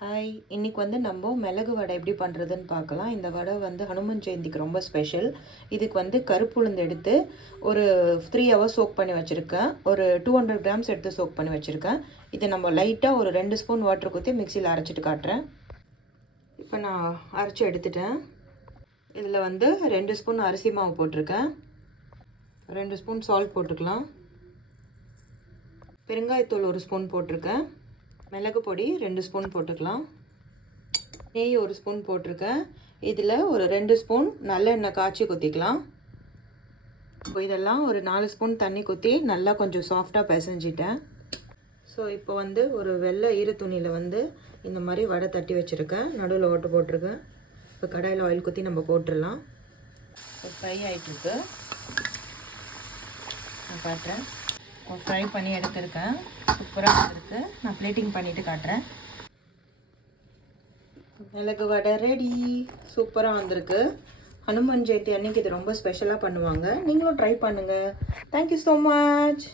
Hi, இன்னைக்கு வந்து நம்ம மிளகு வடை எப்படி பண்ணுறதுன்னு பார்க்கலாம். இந்த வடை வந்து ஹனுமன் ஜெயந்திக்கு ரொம்ப ஸ்பெஷல். இதுக்கு வந்து கருப்பு உளுந்து எடுத்து ஒரு 3 ஹவர்ஸ் சோக் பண்ணி வச்சுருக்கேன். ஒரு 200 கிராம்ஸ் எடுத்து சோக் பண்ணி வச்சுருக்கேன். இதை நம்ம லைட்டாக ஒரு 2 ஸ்பூன் வாட்டர் ஊற்றி மிக்சியில் அரைச்சிட்டு காட்டுறேன். இப்போ நான் அரைச்சி எடுத்துட்டேன். இதில் வந்து 2 ஸ்பூன் அரிசி மாவு போட்டிருக்கேன். 2 ஸ்பூன் சால்ட் போட்டுக்கலாம். பெருங்காயத்தூள் 1 ஸ்பூன் போட்டிருக்கேன். மிளகு பொடி 2 ஸ்பூன் போட்டுக்கலாம். நெய் 1 ஸ்பூன் போட்டிருக்கேன். இதில் ஒரு 2 ஸ்பூன் நல்லெண்ணெய் காய்ச்சி கொத்திக்கலாம். இப்போ இதெல்லாம் ஒரு 4 ஸ்பூன் தண்ணி கொத்தி நல்லா கொஞ்சம் சாஃப்டாக பிசைஞ்சிட்டேன். ஸோ இப்போ வந்து ஒரு வெள்ளை ஈர துணியில் வந்து இந்த மாதிரி வடை தட்டி வச்சுருக்கேன். நடுவில் ஓட்டு போட்டிருக்கேன். இப்போ கடாயில் ஆயில் கொத்தி நம்ம போட்டுடலாம். ஃப்ரை ஆகிட்டுருக்கு, நான் காட்டுறேன். ஃப்ரை பண்ணி எடுத்துருக்கேன். சூப்பராக வந்துருக்கு. நான் பிளேட்டிங் பண்ணிவிட்டு காட்டுறேன். மிளகு வடை ரெடி. சூப்பராக வந்திருக்கு. ஹனுமன் ஜெயந்தி அன்னைக்கு இது ரொம்ப ஸ்பெஷலாக பண்ணுவாங்க. நீங்களும் ட்ரை பண்ணுங்கள். Thank you so much.